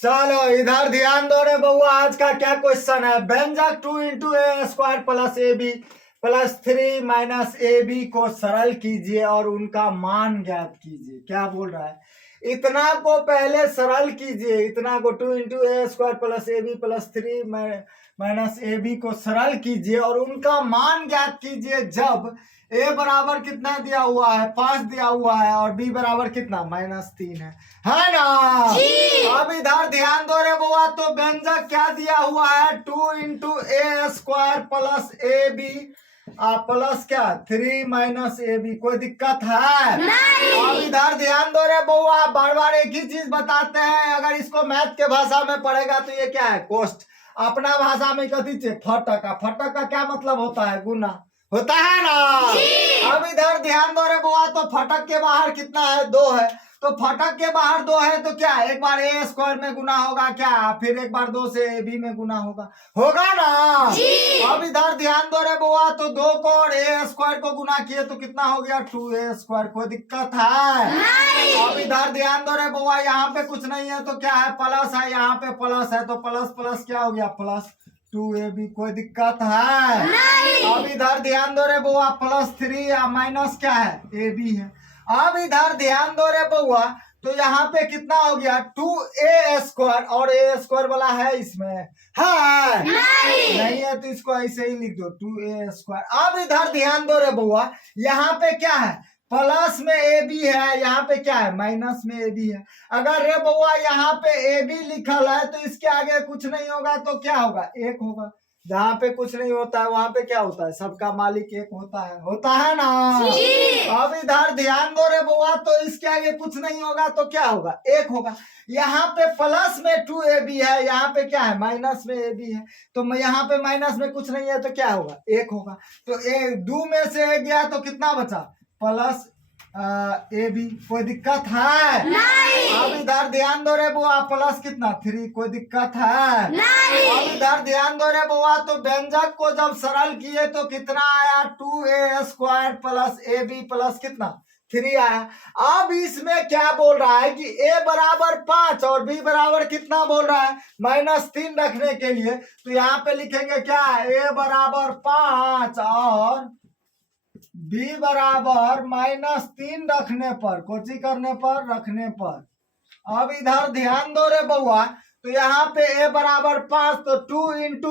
चलो इधर ध्यान दो रे बउआ, आज का क्या क्वेश्चन है। व्यंजक 2 × a² plus ab plus 3 minus ab को सरल कीजिए और उनका मान ज्ञात कीजिए। क्या बोल रहा है, इतना को पहले सरल कीजिए, इतना को 2 × a² plus ab plus 3 minus ab को सरल कीजिए और उनका मान ज्ञात कीजिए जब a बराबर कितना दिया हुआ है, 5 दिया हुआ है और b बराबर कितना -3 है ना। अब इधर ध्यान दो रे बुआ, तो व्यंजक क्या दिया हुआ है, 2 × a² प्लस ab प्लस क्या 3 माइनस ab। कोई दिक्कत है नहीं। अब इधर ध्यान दो रे बुआ, बार बार एक ही चीज बताते हैं। अगर इसको मैथ के भाषा में पढ़ेगा तो ये क्या है, कोष्ट। अपना भाषा में कथी छे, फटक। फटक का क्या मतलब होता है, गुना होता है ना। अब इधर ध्यान दो रे बुआ, तो फटक के बाहर कितना है, 2 है। तो फटक के बाहर 2 है तो क्या, एक बार a² में गुना होगा क्या, फिर एक बार 2 से b में गुना होगा ना। अब इधर ध्यान दो रे बुआ, तो 2 को और a² को गुना किए तो कितना हो गया, 2a²। कोई दिक्कत है नहीं। अब इधर ध्यान दो रे बुआ, यहाँ पे कुछ नहीं है तो क्या है, प्लस है, यहाँ पे प्लस है तो प्लस प्लस क्या हो गया, प्लस 2ab। कोई दिक्कत है नहीं। अब इधर ध्यान दो रे बुआ, प्लस 3 या माइनस क्या है, ab है। अब इधर ध्यान दो रे बुआ, तो यहाँ पे कितना हो गया, 2a² और a² वाला है इसमें, है नहीं है तो इसको ऐसे ही लिख दो 2a²। अब इधर ध्यान दो रे बुआ, यहाँ पे क्या है, प्लस में ab है, यहाँ पे क्या है, माइनस में ab है। अगर रे बुआ यहाँ पे ab लिखल है तो इसके आगे कुछ नहीं होगा तो क्या होगा, 1 होगा। जहाँ पे कुछ नहीं होता है वहां पे क्या होता है, सबका मालिक 1 होता है ना। अब इधर ध्यान दो रे बुआ, तो इसके आगे कुछ नहीं होगा तो क्या होगा, 1 होगा। यहाँ पे प्लस में 2ab है, यहाँ पे क्या है, माइनस में ab है। तो यहाँ पे माइनस में कुछ नहीं है तो क्या होगा, 1 होगा। तो 2 में से 1 गया तो कितना बचा, प्लस ab। कोई दिक्कत है नहीं। अब इधर ध्यान दो रे बुआ, प्लस कितना 3। कोई दिक्कत है नहीं। अब इधर ध्यान दो रे बुआ, तो व्यंजक को जब सरल किए तो कितना आया, 2a² प्लस ab प्लस कितना 3 आया। अब इसमें क्या बोल रहा है कि a बराबर 5 और b बराबर कितना बोल रहा है, -3 रखने के लिए। तो यहाँ पे लिखेंगे क्या, a बराबर 5 और b बराबर -3 रखने पर, कोची करने पर, रखने पर। अब इधर ध्यान दो रे बउआ, तो यहाँ पे a बराबर 5 तो 2 ×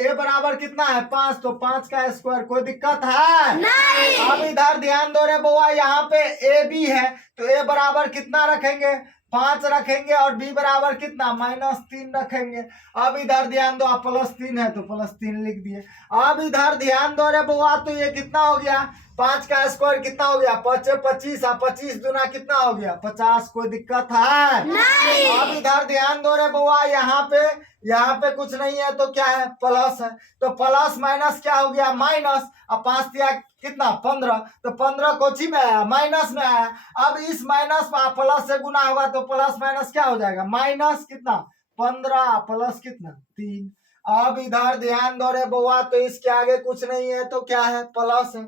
a बराबर कितना है, 5 तो 5 का स्क्वायर। कोई दिक्कत है नहीं। अब इधर ध्यान दो रे बउआ, यहाँ पे ab है तो a बराबर कितना रखेंगे, 5 रखेंगे और b बराबर कितना, -3 रखेंगे। अब इधर ध्यान दो, +3 है तो +3 लिख दिए। अब इधर ध्यान दो रे बुआ, तो ये कितना हो गया, 5 का स्क्वायर कितना हो गया, 5 25 और 25 दूना कितना हो गया, 50। कोई दिक्कत है नहीं। अब इधर ध्यान दो रे बुआ, यहाँ पे कुछ नहीं है तो क्या है, प्लस है। तो प्लस माइनस क्या हो गया, माइनस। अब 5 दिया कितना, 15। तो 15 कोची में आया, माइनस में आया। अब इस माइनस प्लस से गुना होगा तो प्लस माइनस क्या हो जाएगा, माइनस कितना, 15 प्लस कितना 3। अब इधर ध्यान दो रे बुआ, तो इसके आगे कुछ नहीं है तो क्या है, प्लस है।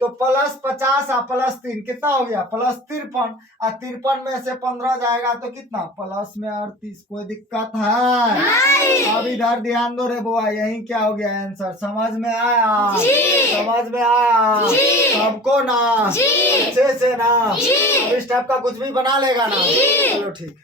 तो +50 और +3 कितना हो गया, +53 और 53 में से 15 जाएगा तो कितना, प्लस में 38। कोई दिक्कत है नहीं। अब इधर ध्यान दो रे बुआ, यही क्या हो गया आंसर। समझ में आया, समझ में आया सबको ना, अच्छे से ना। अब इस टाइप का कुछ भी बना लेगा ना, चलो ठीक।